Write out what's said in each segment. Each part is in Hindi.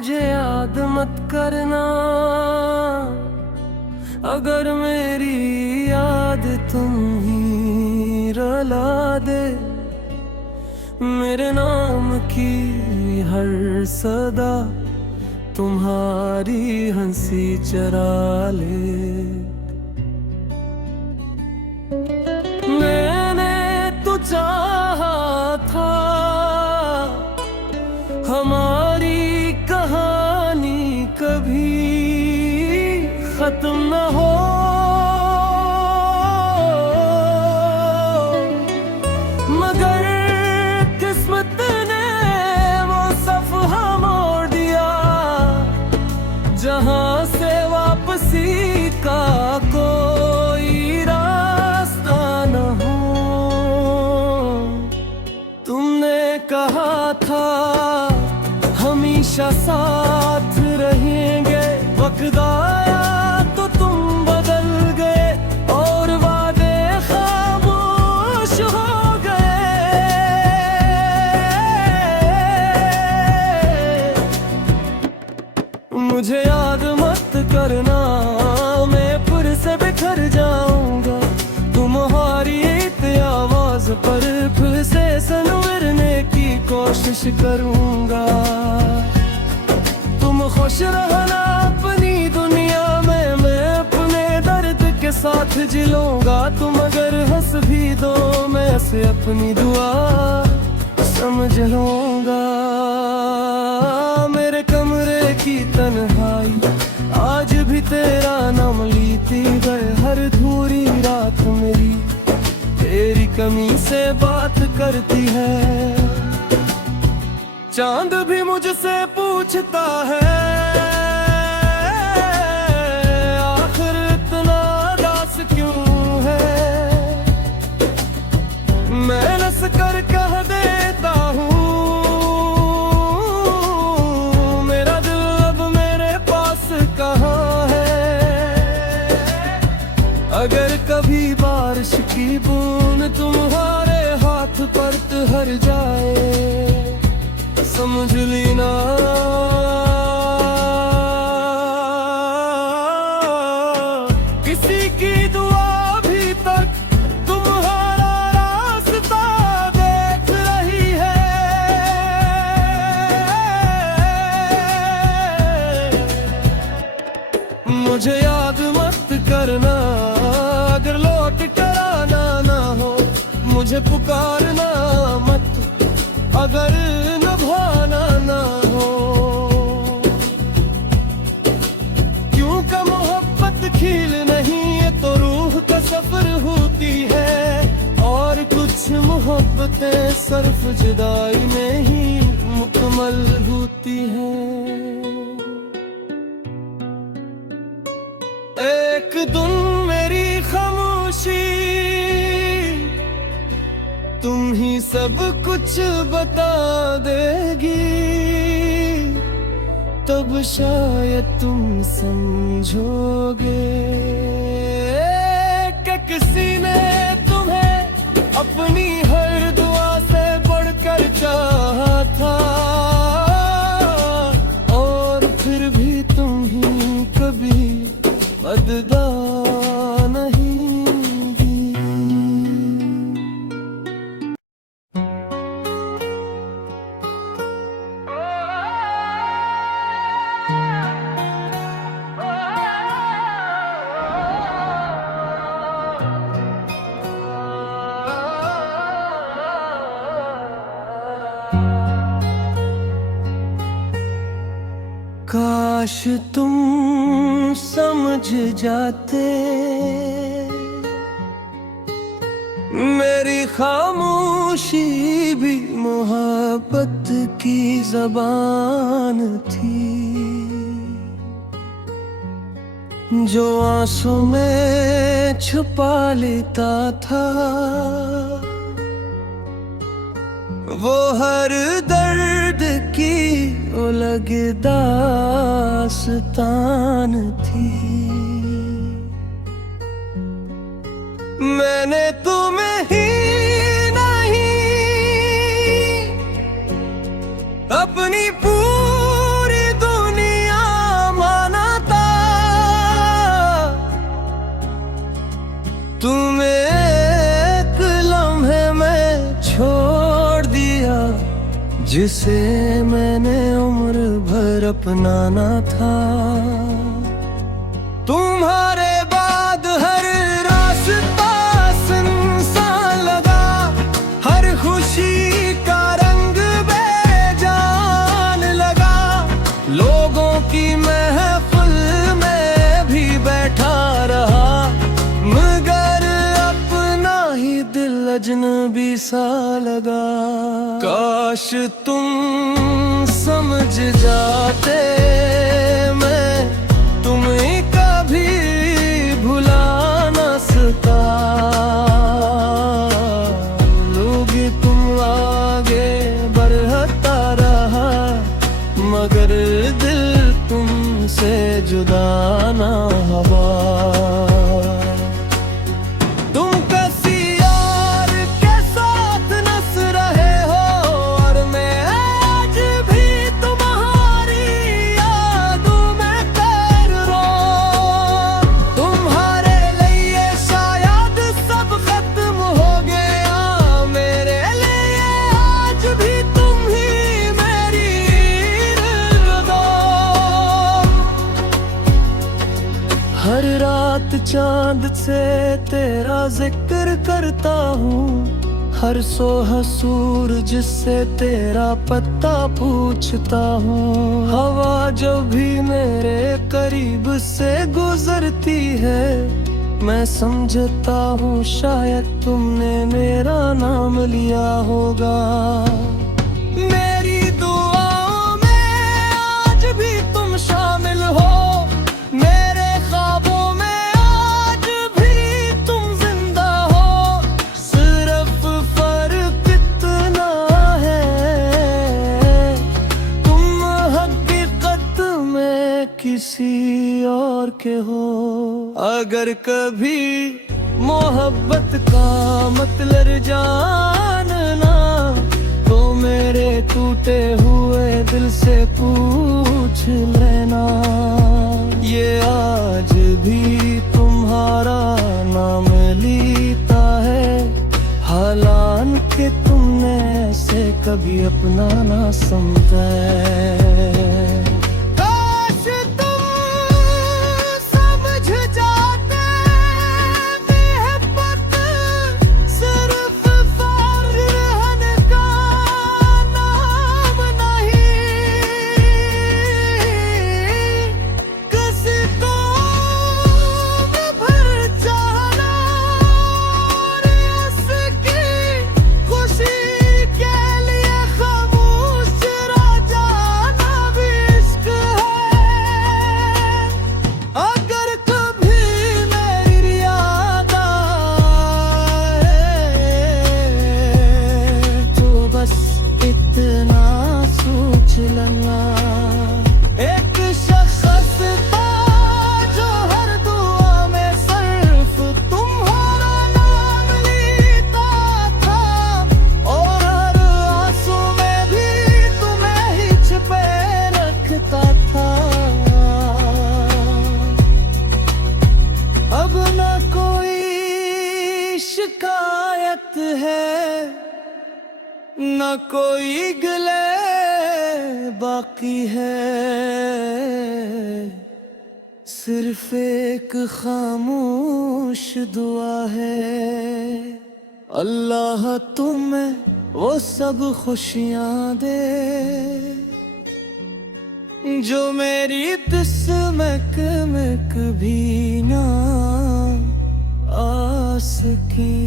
मुझे याद मत करना, अगर मेरी याद तुम ही रुला दे। मेरे नाम की हर सदा तुम्हारी हंसी चरा ले। मैंने तो चाहा था हमारी कहानी कभी खत्म न हो, मगर किस्मत ने वो सफ़हा मोड़ दिया, जहां से वापसी का कोई रास्ता न हो। तुमने कहा था हमेशा साथ रहेंगे, वक्त आया तो तुम बदल गए और वादे खामोश हो गए। मुझे याद मत करना, मैं फिर से बिखर जाऊंगा तुम्हारी एक आवाज पर, फिर से संवरने की कोशिश करूंगा। तुम खुश रहना अपनी दुनिया में, मैं अपने दर्द के साथ जिलूंगा। तुम अगर हंस भी दो, मैं से अपनी दुआ समझ लूंगा। मेरे कमरे की तन्हाई आज भी तेरा नाम लीती गए, हर धूरी रात मेरी तेरी कमी से बात करती है। चांद भी मुझसे पूछता है, आखिर इतना दास क्यों है। मैं नस कर कह देता हूँ, मेरा दिल अब मेरे पास कहाँ है। अगर कभी बारिश की बूंद तुम्हारे हाथ पर ठहर जाए, समझ लेना किसी की दुआ अभी तक तुम्हारा रास्ता देख रही है। मुझे याद मत करना, अगर लौट कर आना ना हो। मुझे पुकारना मत, अगर निभाना ना हो। क्यों का मोहब्बत खील नहीं, ये तो रूह का सफर होती है। और कुछ मोहब्बतें सिर्फ जुदाई में ही मुकम्मल होती हैं। एक दिन मेरी खामोशी तुम ही सब कुछ बता देगी, तब शायद तुम समझोगे कि किसी ने तुम्हें अपनी हर दुआ से बढ़कर चाहा था। और फिर भी तुम ही कभी बदला नहीं। काश तुम समझ जाते मेरी खामोशी भी मोहब्बत की ज़बान थी, जो आंसू में छुपा लेता था। वो हर दर्द की उलग दास्तान थी। मैंने तुम्हें ही नहीं अपनी पूरी दुनिया जिसे मैंने उम्र भर अपनाना था। तुम्हारे बाद हर रास्ता सुनसान लगा, हर खुशी का रंग बेजान लगा। लोगों की महफिल में भी बैठा रहा, मगर अपना ही दिल अजनबी सा लगा। काश तुम समझ जाते, मैं तुम्हें कभी भुला न सका। लोग तुम आगे बढ़ता रहा, मगर दिल तुमसे जुदा ना हुआ। तुम किसी और के साथ नस रहे हो, और मैं आज भी तुम्हारी यादों में कर रो। तुम्हारे लिए शायद सब खत्म हो गया, मेरे लिए आज भी तुम ही मेरी दो। हर रात चांद से तेरा जिक्र करता हूँ, हर सोह सूरज से तेरा पता पूछता हूँ। हवा जब भी मेरे करीब से गुजरती है, मैं समझता हूँ शायद तुमने मेरा नाम लिया होगा। मेरी दुआओं में आज भी तुम शामिल हो, मेरे ख्वाबों में आज भी तुम जिंदा हो। सिर्फ फर्क इतना है, तुम हकीकत में किसी और के हो। अगर कभी मोहब्बत का मतलब जानना, तो मेरे टूटे हुए दिल से पूछ लेना। ये आज भी तुम्हारा नाम लेता है, हालांकि तुमने ऐसे कभी अपना ना समझा। काश तुम समझ जाते, मोहब्बत सिर्फ फरहन का नाम नहीं। किसी को भर जाना, और उसकी खुशी के लिए खामोश रह जाना भी इश्क है। अगर कभी मेरी याद आए, तो बस इतना सोच लेना। एक शख्स था जो हर दुआ में सिर्फ तुम्हारा नाम लेता था, और हर आंसू में भी तुम्हें ही छिपे रखता था। अब न कोई शिकायत है, न कोई गिले बाकी है। सिर्फ एक खामोश दुआ है, अल्लाह तुम्हें वो सब खुशियाँ दे, जो मेरी किस्मत में कभी ना आ सकी।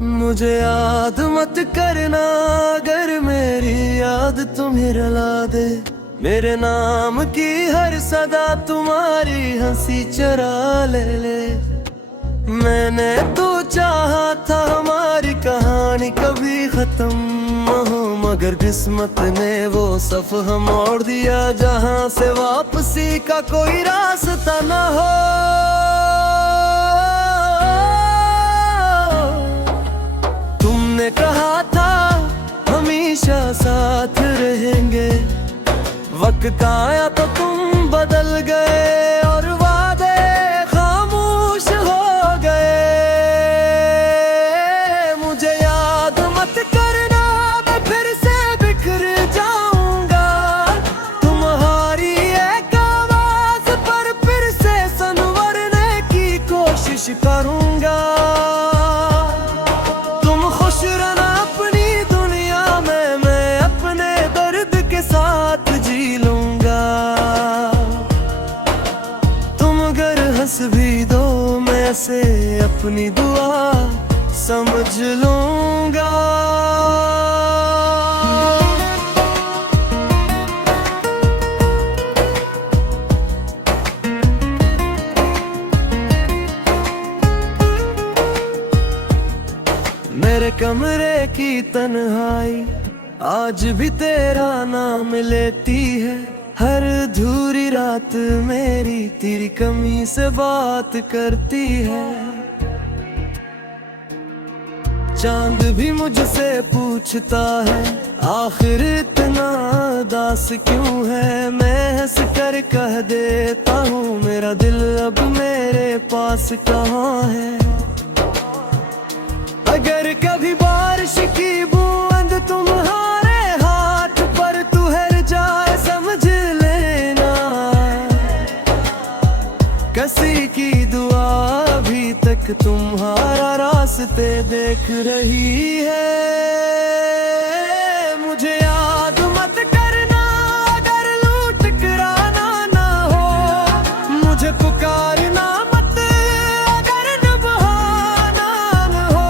मुझे याद मत करना अगर मेरी याद तुम्हें रुला दे। मेरे नाम की हर सदा तुम्हारी हंसी चुरा ले। मैंने तो चाहा था हमारी कहानी कभी खत्म हो, मगर किस्मत ने वो सफ़र मोड़ दिया जहां से वापसी का कोई रास्ता न हो। तुमने कहा था हमेशा सा चमकता या तो तुम बदल गए और वादे खामोश हो गए। मुझे याद मत करना, मैं फिर से बिखर जाऊंगा तुम्हारी एक आवाज पर, फिर से संवरने की कोशिश करूंगा। तुम खुश रहना अपनी दुनिया में, मैं अपने दर्द के साथ जी लूंगा। तुम अगर हंस भी दो, मैं ऐसे अपनी दुआ समझ लूंगा। मेरे कमरे की तन्हाई आज भी तेरा नाम लेती है। हर अधूरी रात मेरी तेरी कमी से बात करती है। चांद भी मुझसे पूछता है आखिर इतना उदास क्यों है। मैं हंस कर कह देता हूँ मेरा दिल अब मेरे पास कहाँ है। अगर कभी बारिश की बूंद तुम्हारे हाथ पर ठहर जाए, समझ लेना किसी की दुआ अभी तक तुम्हारा रास्ते देख रही है। मुझे याद मत करना अगर लूट कराना ना हो, मुझे पुकारना मत अगर निभाना ना हो।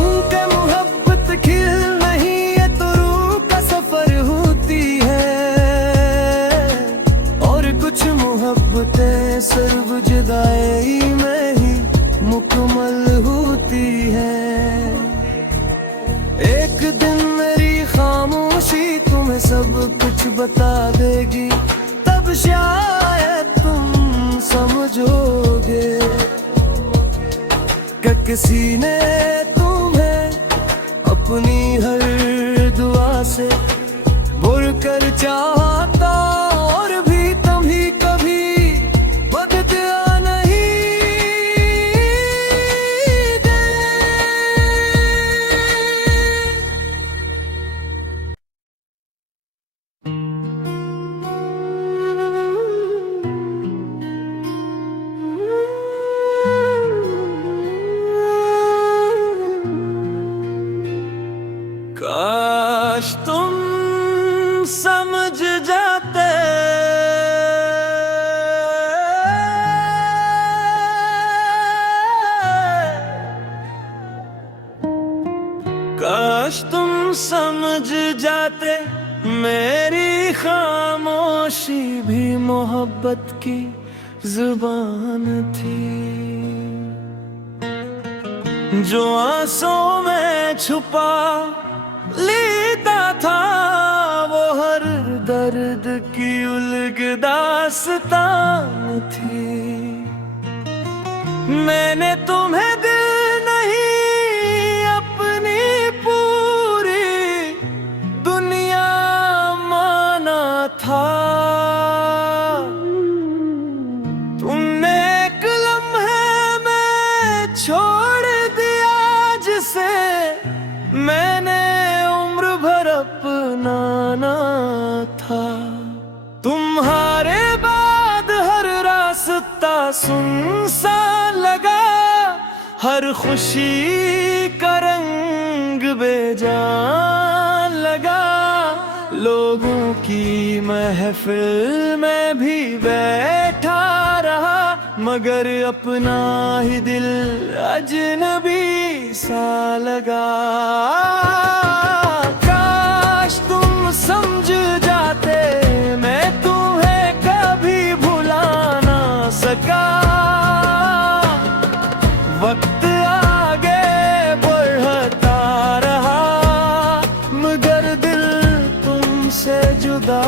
उनके मोहब्बत खिल नहीं, ये तो रूह का सफर होती है। और कुछ मोहब्बतें सिर्फ जुदाई में ही मुकम्मल होती है। एक दिन मेरी खामोशी तुम्हें सब कुछ बता देगी, तब शायद तुम समझोगे कि किसी ने तुम्हें अपनी हर दुआ से भर कर चाहता, और भी तुम्ही कभी बदला नहीं दे। काश तुम समझ जाते, काश तुम समझ जाते मेरी खामोशी भी मोहब्बत की जुबान थी। जो आंसुओं में छुपा लेता था वो हर दर्द की उलग दास्तान थी। मैंने तुम्हें दिल नहीं अपनी पूरी दुनिया माना था। तुमने एक लम्हे में छोड़ दिया जिसे मैंने उम्र भर अपनाना था। तुम्हारे बाद हर रास्ता सुनसान लगा, हर खुशी का रंग बेजान लगा। लोगों की महफिल में भी बैठा रहा, मगर अपना ही दिल अजनबी सा लगा। काश तुम समझ जाते मैं तुम्हें कभी भुला ना सका। वक्त आगे बढ़ता रहा, मगर दिल तुमसे जुदा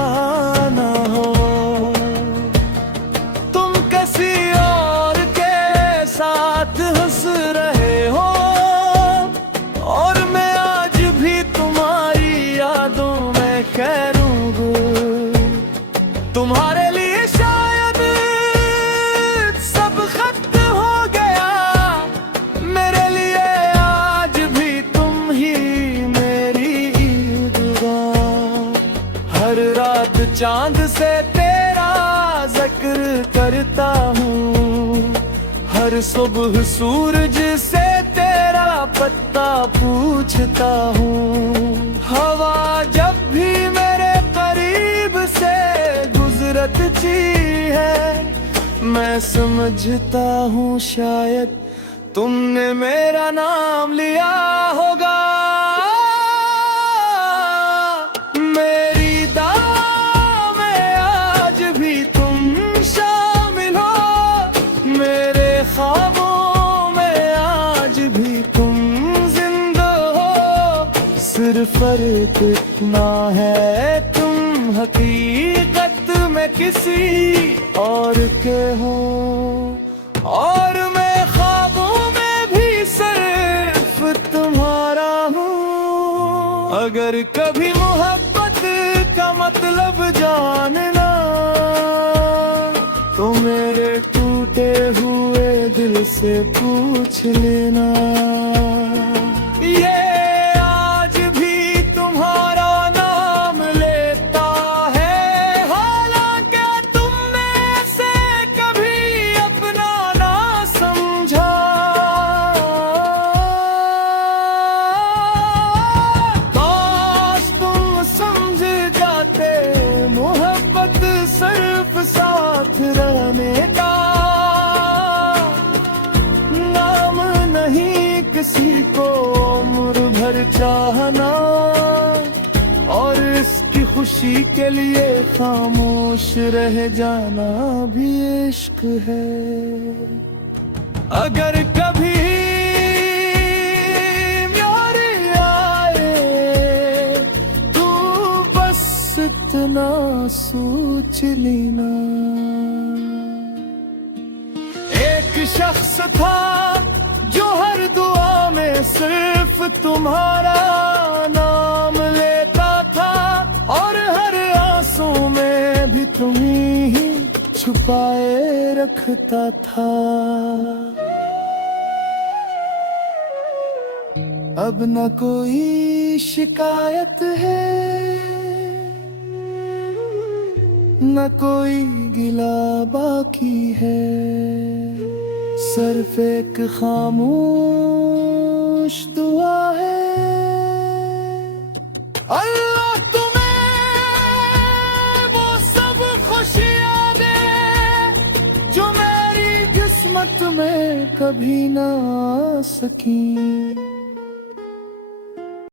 ना हो। तुम किसी और के साथ हंस रहे हो, हर सुबह सूरज से तेरा पत्ता पूछता हूँ। हवा जब भी मेरे करीब से गुजरती है, मैं समझता हूँ शायद तुमने मेरा नाम लिया होगा। मेरी दुआ में आज भी तुम शामिल हो, मेरे ख्वाबों में आज भी तुम जिंदा हो। सिर्फ फर्क इतना है तुम हकीकत में किसी और के हो, और मैं ख्वाबों में भी सिर्फ तुम्हारा हूँ। अगर कभी मोहब्बत का मतलब जानना, तो मेरे टूटे हुए दिल से पूछ लेना। ये आज भी तुम्हारा नाम लेता है, हालांकि तुमने इसे कभी अपना ना समझा। काश तुम समझ जाते, मोहब्बत सिर्फ साथ रहने का नाम नहीं, किसी को उम्र भर चाहना, और इसकी खुशी के लिए खामोश रह जाना भी इश्क है। अगर कभी यारी आए तू बस इतना सोच लेना। एक शख्स था जो हर दुआ में सिर्फ तुम्हारा नाम लेता था, और हर आंसू में भी तुम्ही ही छुपाए रखता था। अब न कोई शिकायत है, न कोई गिला बाकी है, सिर्फ एक खामोश दुआ है। अल्लाह तुम्हें वो सब खुशियाँ दे जो मेरी किस्मत में कभी ना आ सकी।